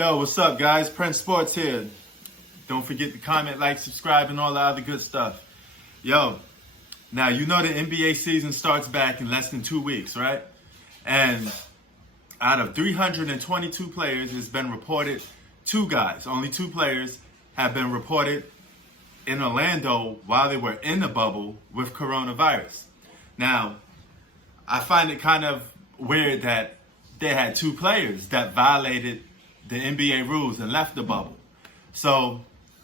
Yo, what's up, guys? Prince Sports here. Don't forget to comment, like, subscribe, and all the other good stuff. Yo, now you know the NBA season starts back in less than 2 weeks, right? And out of 322 players, it's been reported only two players have been reported in Orlando while they were in the bubble with coronavirus. Now, I find it kind of weird that they had two players that violated the NBA rules and left the bubble. So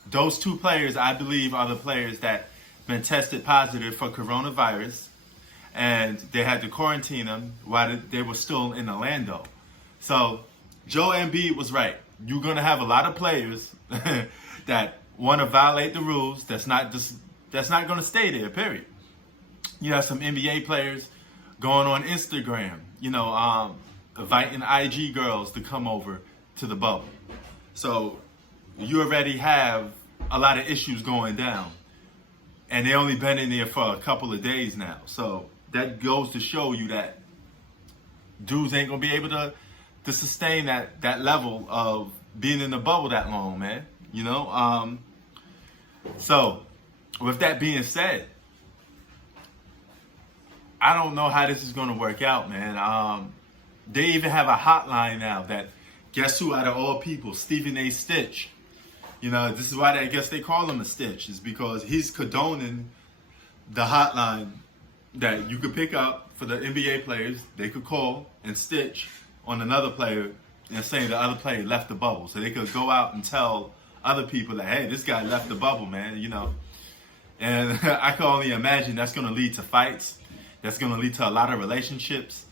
those two players, I believe, are the players that been tested positive for coronavirus, and they had to quarantine them while they were still in Orlando. So Joel Embiid was right. You're gonna have a lot of players that want to violate the rules. That's not gonna stay there. Period. You have some NBA players going on Instagram, inviting IG girls to come over to the bubble. So you already have a lot of issues going down, and they only been in there for a couple of days now. So that goes to show you that dudes ain't gonna be able to sustain that level of being in the bubble that long, man. So with that being said, I don't know how this is gonna work out, man. They even have a hotline now that, guess who out of all people, Stephen A. Stitch. This is why I guess they call him a Stitch, is because he's condoning the hotline that you could pick up for the NBA players. They could call and stitch on another player and say the other player left the bubble. So they could go out and tell other people that, hey, this guy left the bubble, man, And I can only imagine that's going to lead to fights. That's going to lead to a lot of relationships,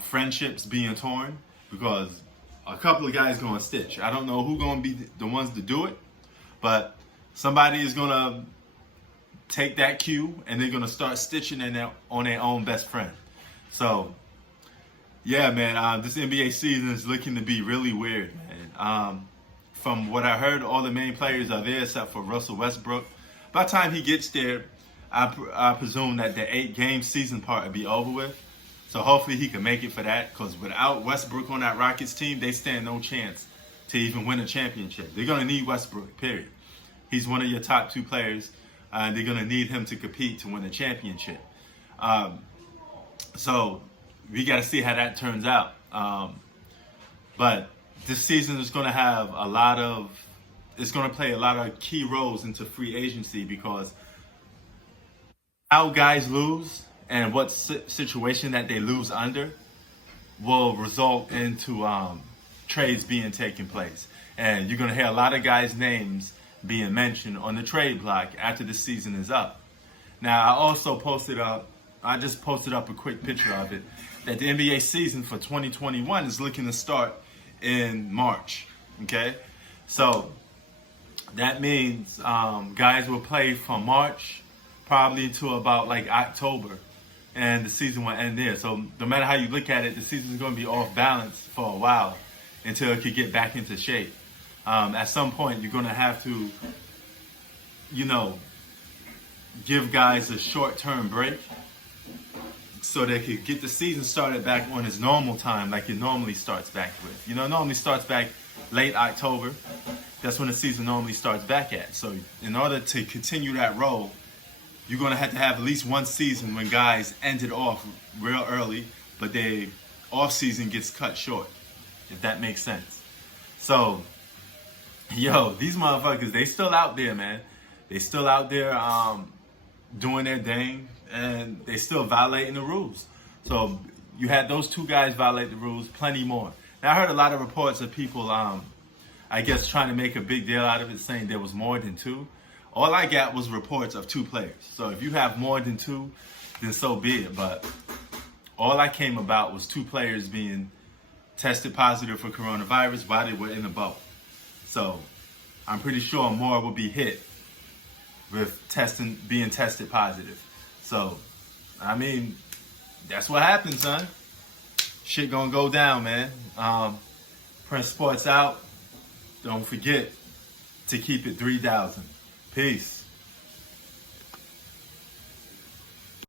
friendships being torn, because a couple of guys going to stitch. I don't know who's going to be the ones to do it, but somebody is going to take that cue and they're going to start stitching on their own best friend. So, yeah, man, this NBA season is looking to be really weird, man. From what I heard, all the main players are there except for Russell Westbrook. By the time he gets there, I presume that the 8-game season part will be over with. So hopefully he can make it for that, because without Westbrook on that Rockets team, they stand no chance to even win a championship. They're going to need Westbrook, period. He's one of your top two players, and they're going to need him to compete to win a championship. So we got to see how that turns out. But this season is going to have it's going to play a lot of key roles into free agency, because how guys lose and what situation that they lose under will result into trades being taking place. And you're going to hear a lot of guys' names being mentioned on the trade block after the season is up. Now, I just posted up a quick picture of it, that the NBA season for 2021 is looking to start in March, okay? So that means guys will play from March probably to about like October, and the season will end there. So no matter how you look at it, the season is going to be off balance for a while until it could get back into shape. At some point, you're going to have to, give guys a short-term break so they could get the season started back on its normal time, like it normally starts back with. It normally starts back late October. That's when the season normally starts back at. So in order to continue that role, you're going to have at least one season when guys ended off real early, but their off season gets cut short, if that makes sense. So, these motherfuckers, they still out there, man. They still out there doing their thing, and they still violating the rules. So you had those two guys violate the rules, plenty more. Now, I heard a lot of reports of people, I guess, trying to make a big deal out of it, saying there was more than two. All I got was reports of two players. So if you have more than two, then so be it. But all I came about was two players being tested positive for coronavirus while they were in the bubble. So I'm pretty sure more will be hit with being tested positive. So, I mean, that's what happens, son. Shit gonna go down, man. Prince Sports out. Don't forget to keep it 3,000. Peace.